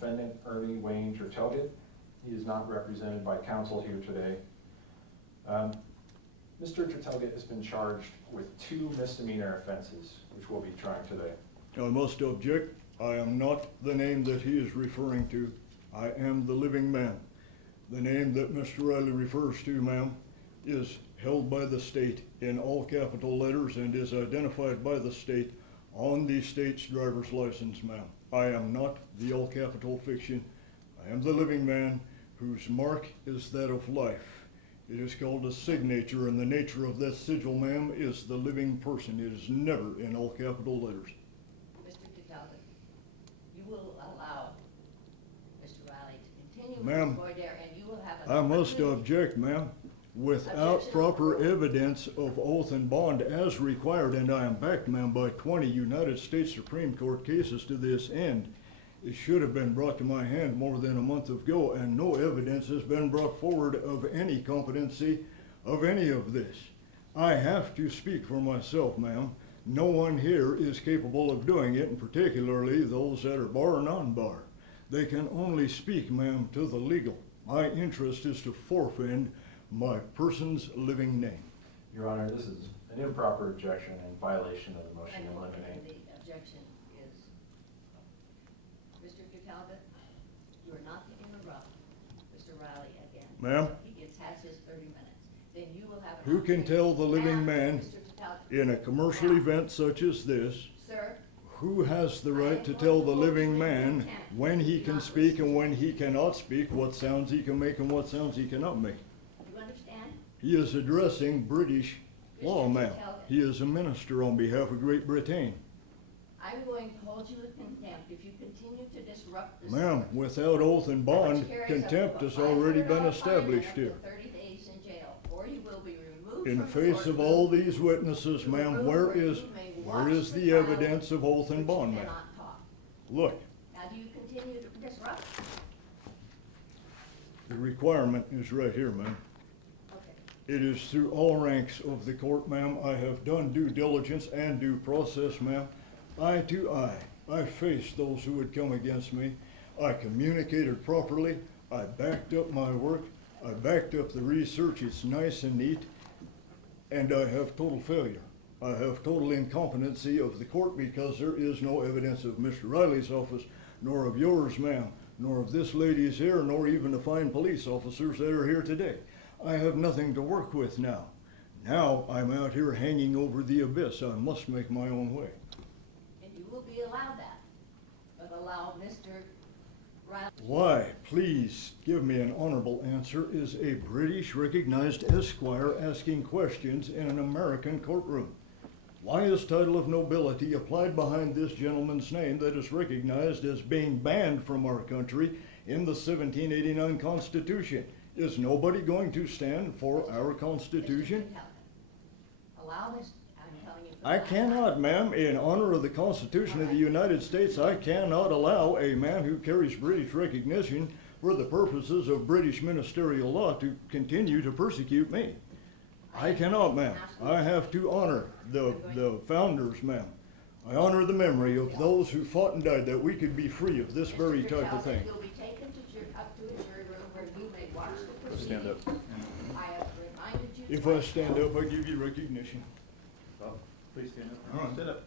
defendant, Ernie Wayne Tertelgte. He is not represented by counsel here today. Mr. Tertelgte has been charged with 2 misdemeanor offenses, which we'll be trying today. I must object. I am not the name that he is referring to. I am the living man. The name that Mr. Riley refers to, ma'am, is held by the state in all capital letters and is identified by the state on the state's driver's license, ma'am. I am not the all capital fiction. I am the living man whose mark is that of life. It is called a signature, and the nature of that sigil, ma'am, is the living person. It is never in all capital letters. Mr. Tertelgte, you will allow Mr. Riley to continue Ma'am, with voir dire, and you will have an I must opportunity- object, ma'am. Without Objection proper overruled. evidence of oath and bond as required, and I am backed, ma'am, by 20 United States Supreme Court cases to this end, it should have been brought to my hand more than a month ago, and no evidence has been brought forward of any competency of any of this. I have to speak for myself, ma'am. No one here is capable of doing it, and particularly those that are bar or non-bar. They can only speak, ma'am, to the legal. My interest is to forfeit my person's living name. Your Honor, this is an improper objection in violation of the motion And to what eliminate. the objection is, Mr. Tertelgte, you are not to interrupt Mr. Riley again. Ma'am? He has his 30 minutes. Then you will have an Who can opportunity- tell the living Now, man Mr. Tertelgte, in a commercial event such as this, sir, who has the right to tell the living man when he can speak and when he cannot speak, what sounds he can make and what sounds he cannot make? you understand? He is addressing British law, ma'am. He is a minister on behalf of Great Britain. I'm going to hold you in contempt if you continue to disrupt this. Ma'am, without oath and bond, contempt has already been established here. 30 days in jail, or you will be removed In the from the face of all courtroom. these witnesses, ma'am, where is the evidence of oath and bond, ma'am? Cannot talk. Look, Now, do you continue to disrupt? the requirement is right here, ma'am. Okay. It is through all ranks of the court, ma'am. I have done due diligence and due process, ma'am. Eye to eye. I faced those who would come against me. I communicated properly. I backed up my work. I backed up the research. It's nice and neat. And I have total failure. I have total incompetency of the court because there is no evidence of Mr. Riley's office, nor of yours, ma'am, nor of this lady's here, nor even the fine police officers that are here today. I have nothing to work with now. Now I'm out here hanging over the abyss. I must make my own way. And you will be allowed that, but allow Mr. Riley. Why, please give me an honorable answer, is a British recognized esquire asking questions in an American courtroom? Why is title of nobility applied behind this gentleman's name that is recognized as being banned from our country in the 1789 Constitution? Is nobody going to stand for our Constitution? Mr. Tertelgte, allow this, I'm telling you. for the I last cannot, time. ma'am, in honor of the Constitution of the United States, I cannot allow a man who carries British recognition for the purposes of British ministerial law to continue to persecute me. I cannot, ma'am. I have to honor the founders, ma'am. I honor the memory of those who fought and died that we could be free of this very type of thing. You'll be taken up to a jury room where you may watch the proceedings. Stand up. I have reminded you. If I stand up, I give you recognition. Please stand All right. Stand up.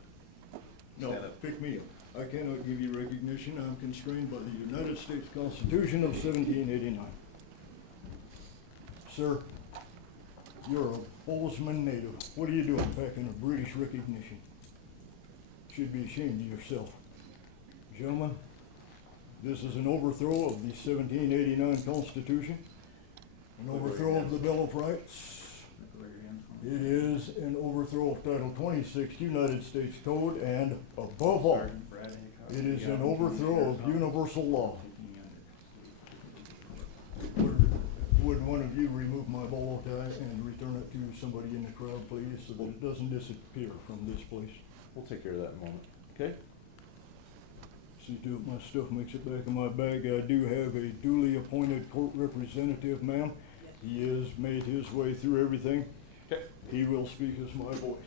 No, Stand up. pick me up. I cannot give you recognition. I'm constrained by the United States Constitution of 1789. Sir, you're a Bozeman native. What are you doing packing a British recognition? Should be ashamed of yourself. Gentlemen, this is an overthrow of the 1789 Constitution, an overthrow of the Bill of Rights. It is an overthrow of Title 26 United States Code, and above all, it is an overthrow of universal law. Would one of you remove my bolo tie and return it to somebody in the crowd, please, so that it doesn't disappear from this place? We'll take care of that in a moment. Okay? See to it my stuff makes it back in my bag. I do have a duly appointed court representative, ma'am. He has made his way through everything. Okay. He will speak as my voice.